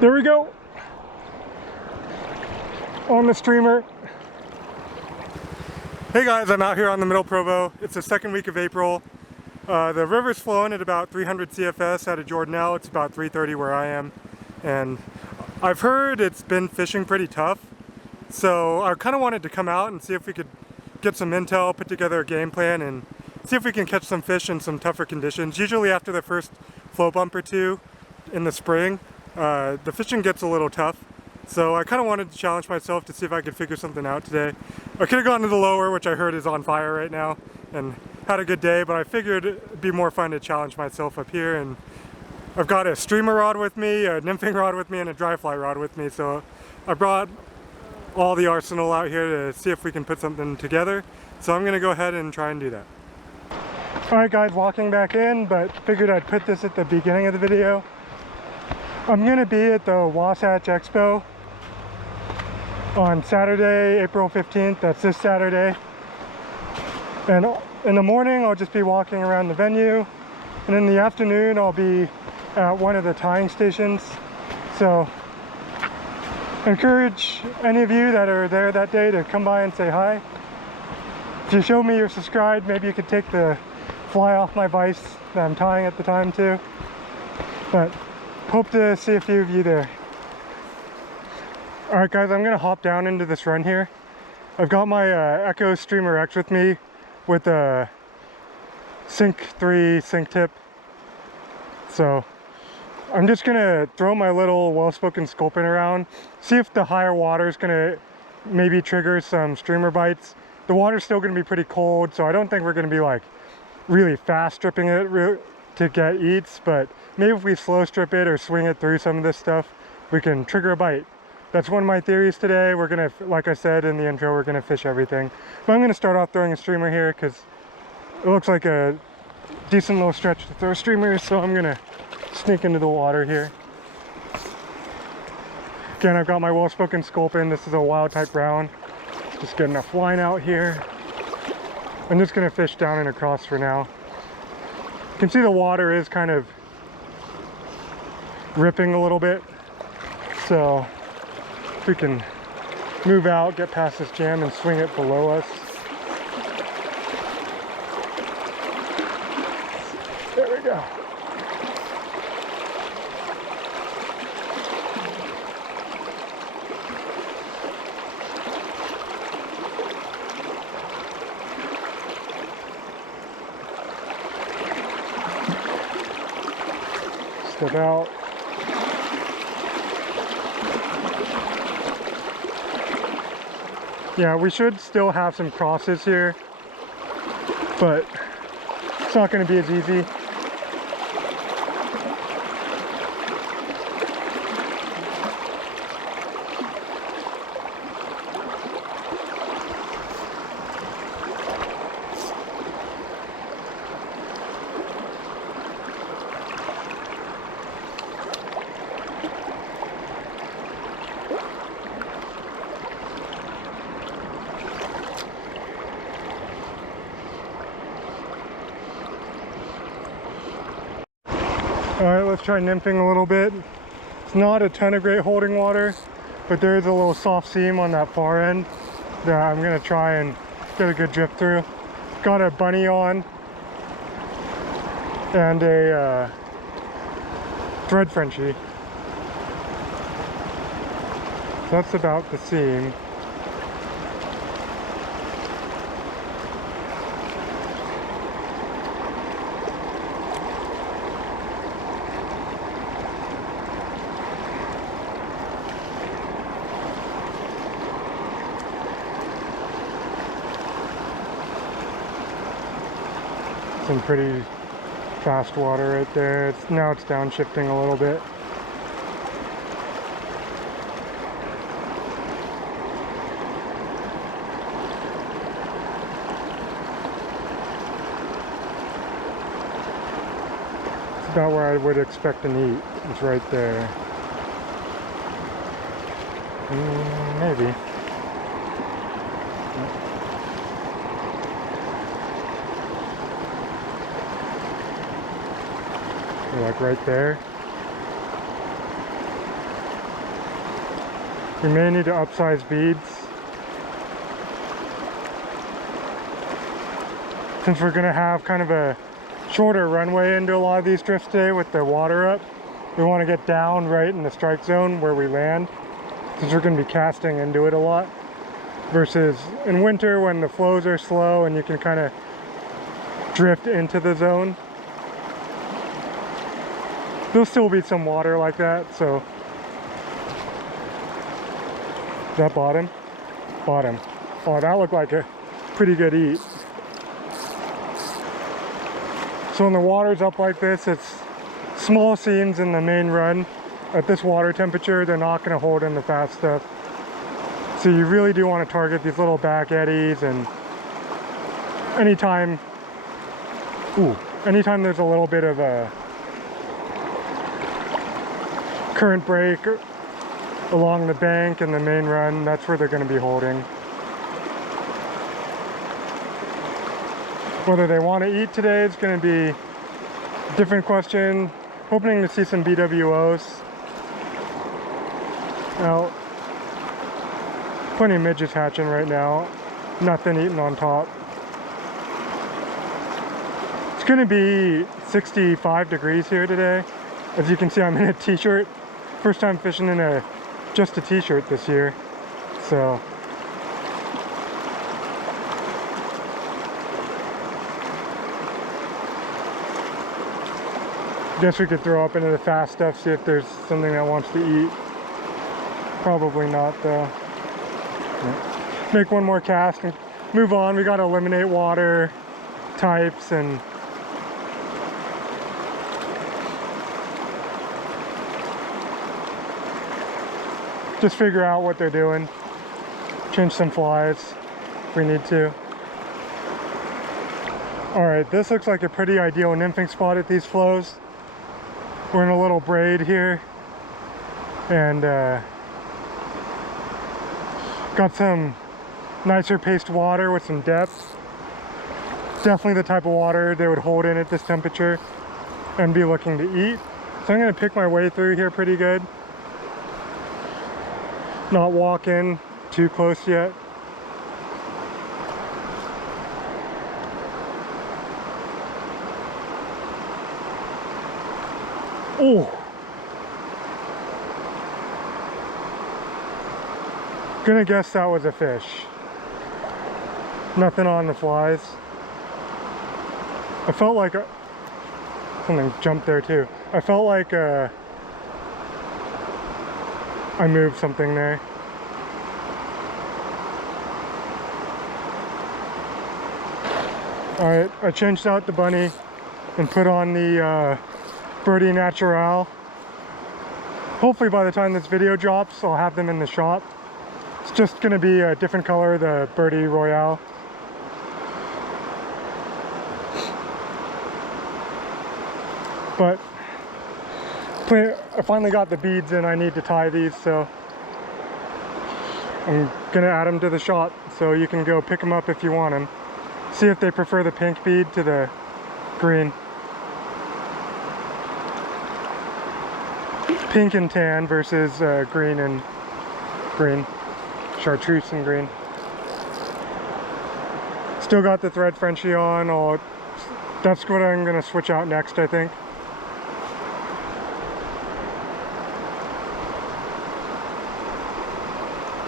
There we go. On the streamer. Hey guys, I'm out here on the Middle Provo. It's the second week of April. The river's flowing at about 300 CFS out of Jordanelle. It's about 330 where I am. And I've heard it's been fishing pretty tough. So I kind of wanted to come out and see if we could get some intel, put together a game plan, and see if we can catch some fish in some tougher conditions. Usually after the first flow bump or two in the spring, the fishing gets a little tough. So I kind of wanted to challenge myself to see if I could figure something out today. I could have gone to the lower, which I heard is on fire right now, and had a good day, but I figured it'd be more fun to challenge myself up here. And I've got a streamer rod with me, a nymphing rod with me, and a dry fly rod with me. So I brought all the arsenal out here to see if we can put something together. So I'm gonna go ahead and try and do that. All right guys, walking back in, but figured I'd put this at the beginning of the video. I'm gonna be at the Wasatch Expo on Saturday, April 15th. That's this Saturday. And in the morning, I'll just be walking around the venue. And in the afternoon, I'll be at one of the tying stations. So I encourage any of you that are there that day to come by and say hi. If you show me you're subscribed, maybe you could take the fly off my vise that I'm tying at the time too. But hope to see a few of you there. Alright guys, I'm gonna hop down into this run here. I've got my Echo Streamer X with me with a Sync 3 sync tip. So I'm just gonna throw my little well-spoken Sculpin around, see if the higher water is gonna maybe trigger some streamer bites. The water's still gonna be pretty cold, so I don't think we're gonna be like really fast stripping it to get eats, but maybe if we slow strip it or swing it through some of this stuff, we can trigger a bite. That's one of my theories today. We're gonna, like I said in the intro, we're gonna fish everything. But I'm gonna start off throwing a streamer here because it looks like a decent little stretch to throw streamers, so I'm gonna sneak into the water here. Again, I've got my well-spoken Sculpin. This is a wild type brown. Just getting a line out here. I'm just gonna fish down and across for now. You can see the water is kind of ripping a little bit. So if we can move out, get past this jam and swing it below us. There we go. Step out. Yeah, we should still have some crosses here, but it's not going to be as easy. Alright, let's try nymphing a little bit. It's not a ton of great holding water, but there is a little soft seam on that far end that I'm going to try and get a good drift through. Got a bunny on and a thread Frenchie. That's about the seam. Some pretty fast water right there. Now it's downshifting a little bit. It's about where I would expect an eat. It's right there. Maybe. Like right there. We may need to upsize beads. Since we're gonna have kind of a shorter runway into a lot of these drifts today with the water up, we want to get down right in the strike zone where we land, since we're going to be casting into it a lot, versus in winter when the flows are slow and you can kind of drift into the zone. There'll still be some water like that, so is that bottom? Bottom. Oh, that looked like a pretty good eat. So when the water's up like this, it's small seams in the main run. At this water temperature, they're not going to hold in the fast stuff. So you really do want to target these little back eddies, and anytime there's a little bit of a current break along the bank and the main run, that's where they're going to be holding. Whether they want to eat today is going to be a different question. Hoping to see some BWOs. Now, plenty of midges hatching right now. Nothing eating on top. It's going to be 65 degrees here today. As you can see, I'm in a t-shirt. First time fishing in just a t-shirt this year. So guess we could throw up into the fast stuff, see if there's something that wants to eat. Probably not though. Make one more cast and move on. We gotta eliminate water types and just figure out what they're doing. Change some flies if we need to. Alright, this looks like a pretty ideal nymphing spot at these flows. We're in a little braid here, and got some nicer paced water with some depth. Definitely the type of water they would hold in at this temperature and be looking to eat. So I'm going to pick my way through here pretty good. Not walk in too close yet. Oh! Gonna guess that was a fish. Nothing on the flies. I felt like something jumped there too. I felt like I moved something there. Alright, I changed out the bunny and put on the Birdy Naturale. Hopefully by the time this video drops, I'll have them in the shop. It's just going to be a different color, the Birdy Royale. But I finally got the beads in. I need to tie these, so I'm going to add them to the shop, so you can go pick them up if you want them. See if they prefer the pink bead to the green. Pink and tan versus green and green. Chartreuse and green. Still got the thread Frenchie on. That's what I'm going to switch out next, I think.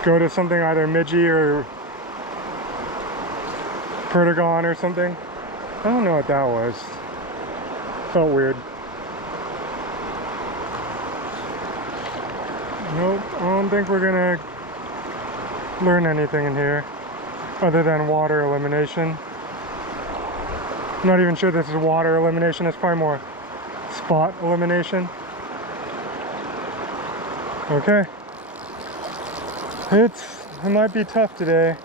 Go to something either midgy or Pertagon or something. I don't know what that was. Felt weird. Nope, I don't think we're gonna learn anything in here other than water elimination. I'm not even sure this is water elimination, it's probably more spot elimination. Okay. It might be tough today.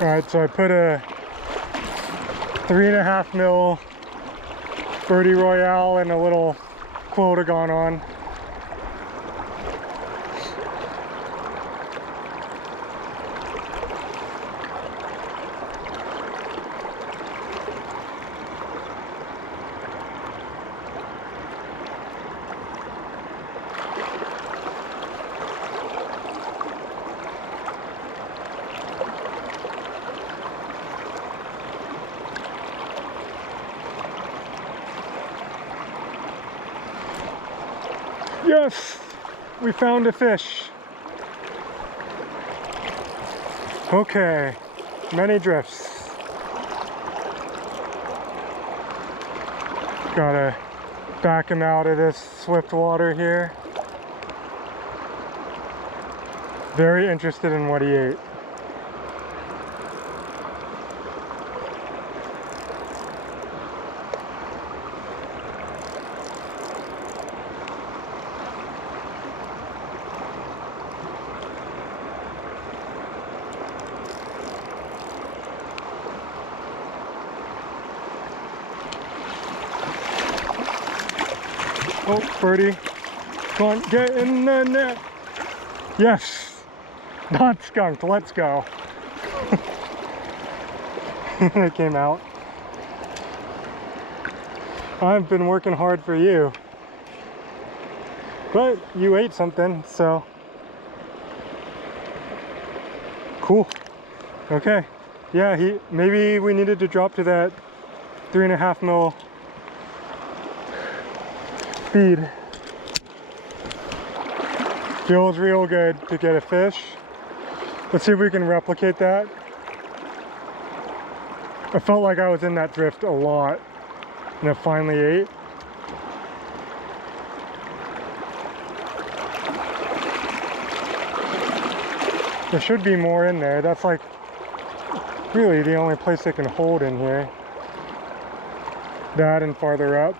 Alright, so I put a 3.5 mil Birdy Royale and a little Quotagon on. Yes! We found a fish. Okay, many drifts. Gotta back him out of this swift water here. Very interested in what he ate. Oh, birdie. Come on, get in the net. Yes. Not skunked. Let's go. It came out. I've been working hard for you. But you ate something, so. Cool. Okay. Yeah, maybe we needed to drop to that 3.5 mil feed. Feels real good to get a fish. Let's see if we can replicate that. I felt like I was in that drift a lot and it finally ate. There should be more in there. That's like really the only place they can hold in here. That and farther up.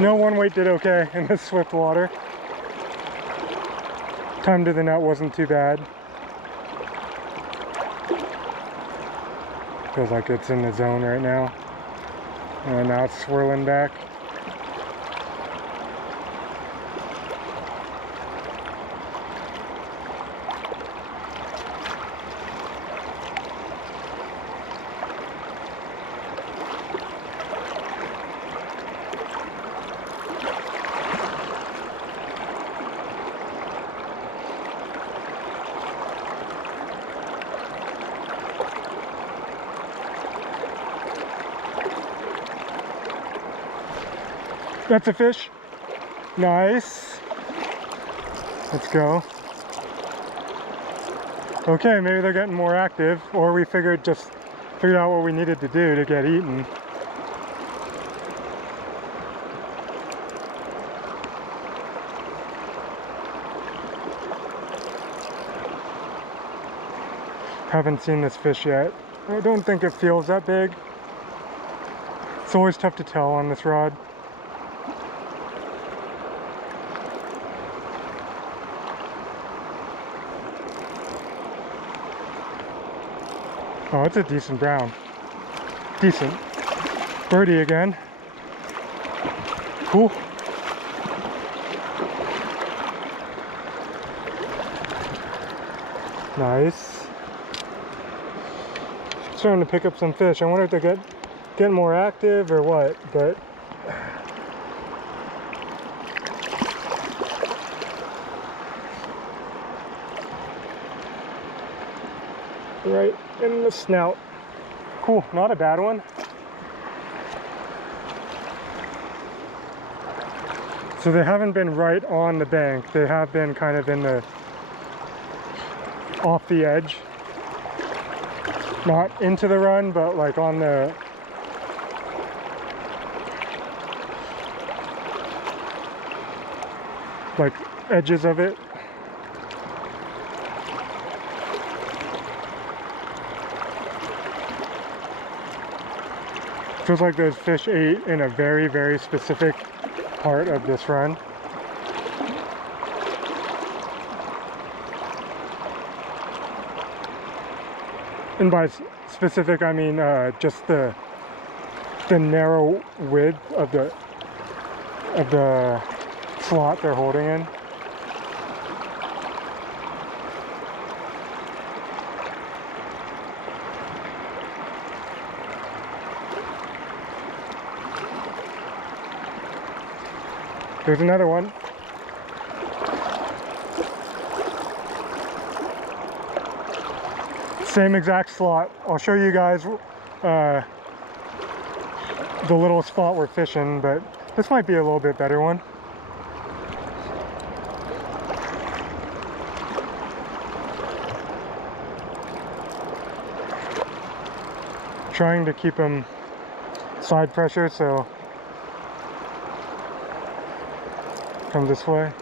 No, one weight did okay in this swift water. Time to the net wasn't too bad. Feels like it's in the zone right now. And now it's swirling back. That's a fish. Nice. Let's go. Okay, maybe they're getting more active, or we figured out what we needed to do to get eaten. Haven't seen this fish yet. I don't think it feels that big. It's always tough to tell on this rod. Oh, it's a decent brown. Decent. Birdie again. Cool. Nice. Starting to pick up some fish. I wonder if they're getting more active or what, but right in the snout. Cool, not a bad one. So they haven't been right on the bank. They have been kind of in the off the edge. Not into the run, but like on the like edges of it. Feels like those fish ate in a very, very specific part of this run. And by specific, I mean just the narrow width of the slot they're holding in. There's another one. Same exact slot. I'll show you guys the little spot we're fishing, but this might be a little bit better one. Trying to keep them side pressure, so come this way.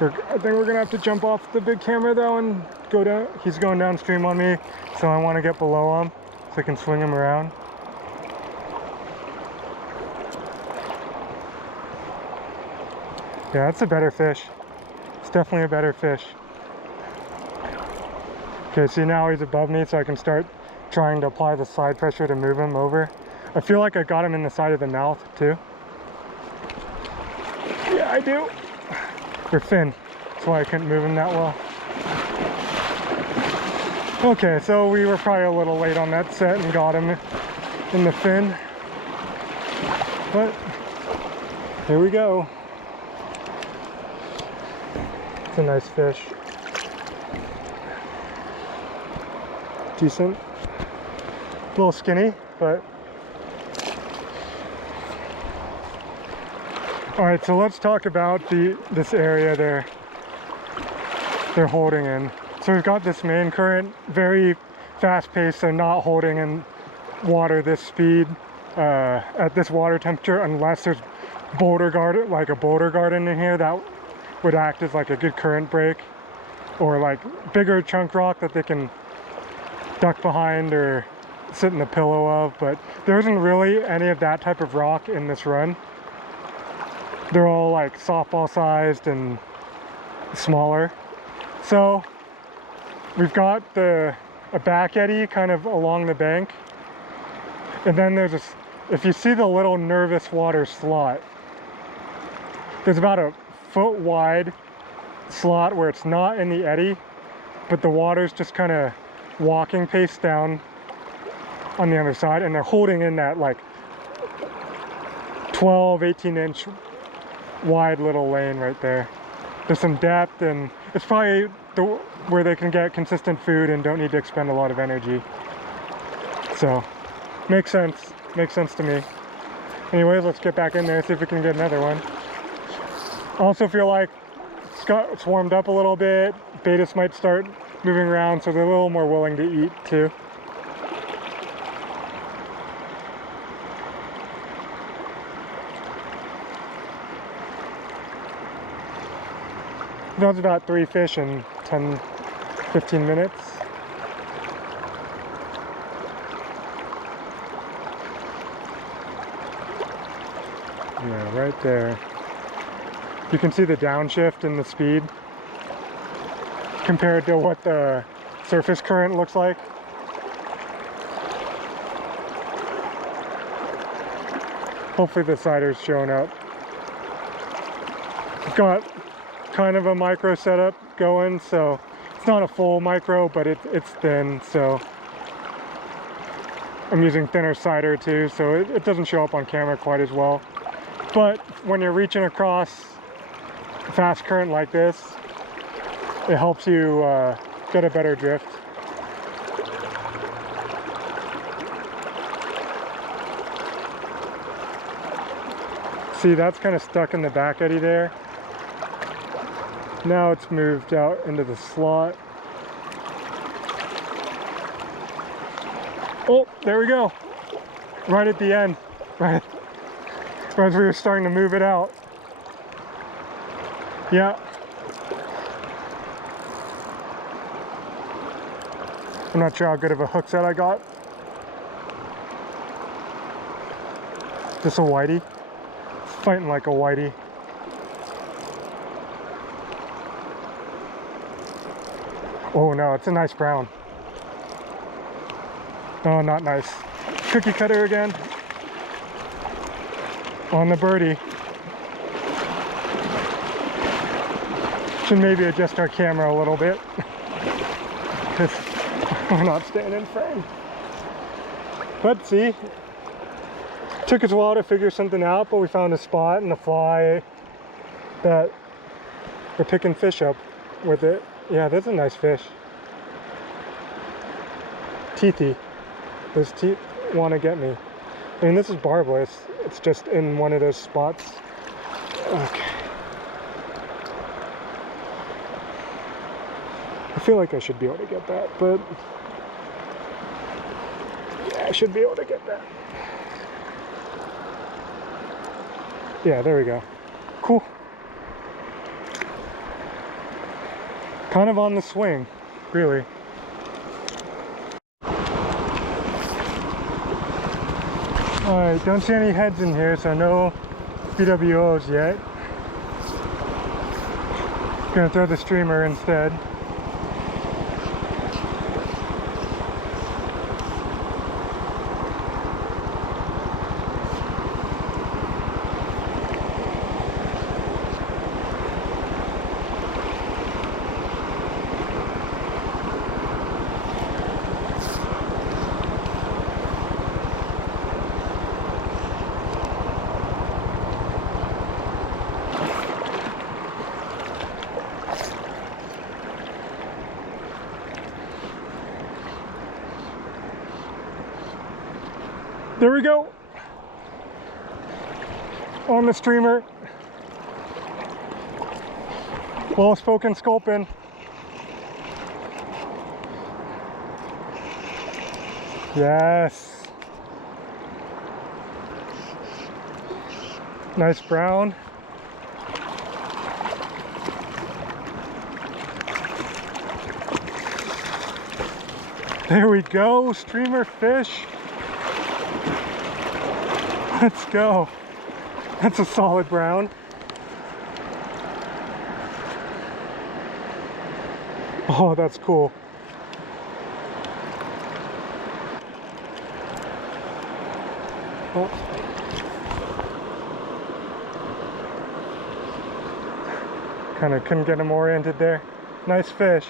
I think we're gonna have to jump off the big camera though and go down. He's going downstream on me, so I want to get below him so I can swing him around. Yeah, that's a better fish. It's definitely a better fish. Okay, see, now he's above me, so I can start trying to apply the side pressure to move him over. I feel like I got him in the side of the mouth too. Yeah, I do. Or fin. That's why I couldn't move him that well. Okay, so we were probably a little late on that set and got him in the fin. But here we go. It's a nice fish. Decent. A little skinny, but all right, so let's talk about this area they're holding in. So we've got this main current, very fast paced, so not holding in water this speed at this water temperature unless there's boulder garden, like a boulder garden in here that would act as like a good current break, or like bigger chunk rock that they can duck behind or sit in the pillow of. But there isn't really any of that type of rock in this run. They're all like softball sized and smaller. So we've got a back eddy kind of along the bank, and then there's if you see the little nervous water slot, there's about a foot wide slot where it's not in the eddy, but the water's just kind of walking pace down on the other side, and they're holding in that like 12-18 inch wide little lane right there. There's some depth, and it's probably where they can get consistent food and don't need to expend a lot of energy. So makes sense to me. Anyways, let's get back in there, see if we can get another one. I also feel like it's warmed up a little bit. Betas might start moving around, so they're a little more willing to eat too. That was about 3 fish in 10-15 minutes. Yeah, right there. You can see the downshift in the speed compared to what the surface current looks like. Hopefully the sider's showing up. I've got kind of a micro setup going, so it's not a full micro, but it's thin, so I'm using thinner cider too, so it doesn't show up on camera quite as well. But when you're reaching across a fast current like this, it helps you get a better drift. See, that's kind of stuck in the back eddy there. Now it's moved out into the slot. Oh, there we go. Right at the end. Right as we were starting to move it out. Yeah. I'm not sure how good of a hook set I got. Just a whitey. It's fighting like a whitey. Oh no, it's a nice brown. Oh, not nice. Cookie cutter again. On the birdie. Should maybe adjust our camera a little bit, because we're not staying in frame. But see, took us a while to figure something out, but we found a spot and a fly that we're picking fish up with it. Yeah, that's a nice fish. Teethy. Those teeth want to get me. I mean, this is barbless. It's just in one of those spots. Okay. I feel like I should be able to get that, but yeah, I should be able to get that. Yeah, there we go. Cool. Kind of on the swing, really. Alright, don't see any heads in here, so no BWOs yet. Gonna throw the streamer instead. There we go. On the streamer. Well-spoken Sculpin. Yes. Nice brown. There we go, streamer fish. Let's go. That's a solid brown. Oh, that's cool. Oh. Kind of couldn't get him oriented there. Nice fish.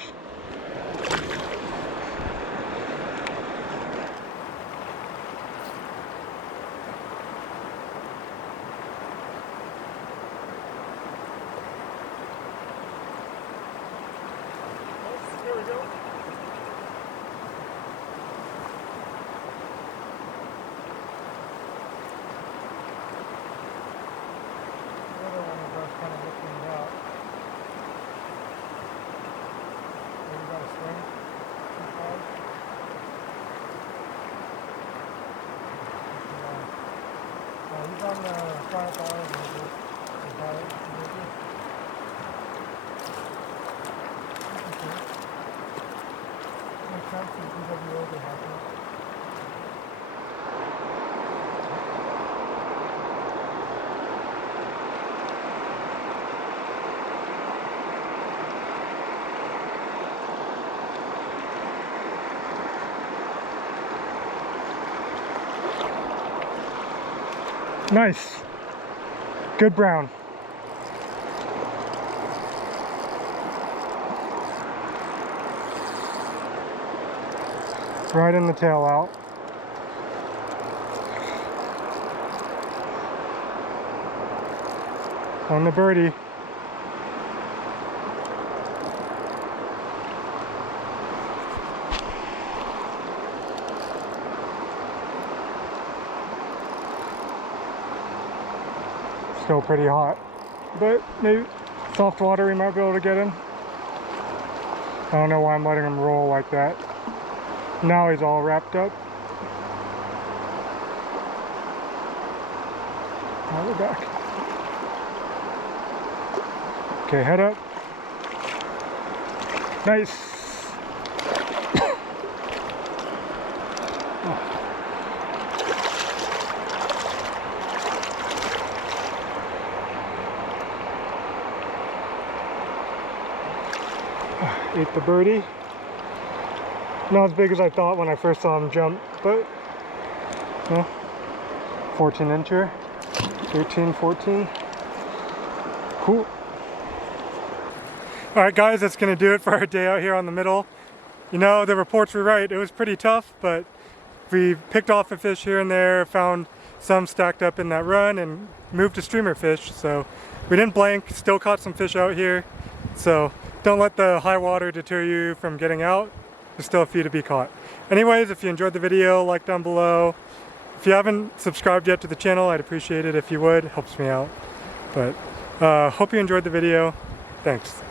There we go. The other one is kind of lifting it out. Maybe got a swing. He's on the TroutFlies. Nice. Good brown. Right in the tail out. On the birdie. Still pretty hot, but maybe soft water we might be able to get in. I don't know why I'm letting him roll like that. Now he's all wrapped up. Now we're back. Okay, head up. Nice. Ate the birdie. Not as big as I thought when I first saw him jump, but yeah, 14 incher, 13, 14. Cool. All right, guys, that's gonna do it for our day out here on the middle. You know, the reports were right. It was pretty tough, but we picked off a fish here and there, found some stacked up in that run, and moved to streamer fish. So we didn't blank. Still caught some fish out here. So don't let the high water deter you from getting out. There's still a few to be caught. Anyways, if you enjoyed the video, like down below. If you haven't subscribed yet to the channel, I'd appreciate it if you would. It helps me out. But hope you enjoyed the video. Thanks.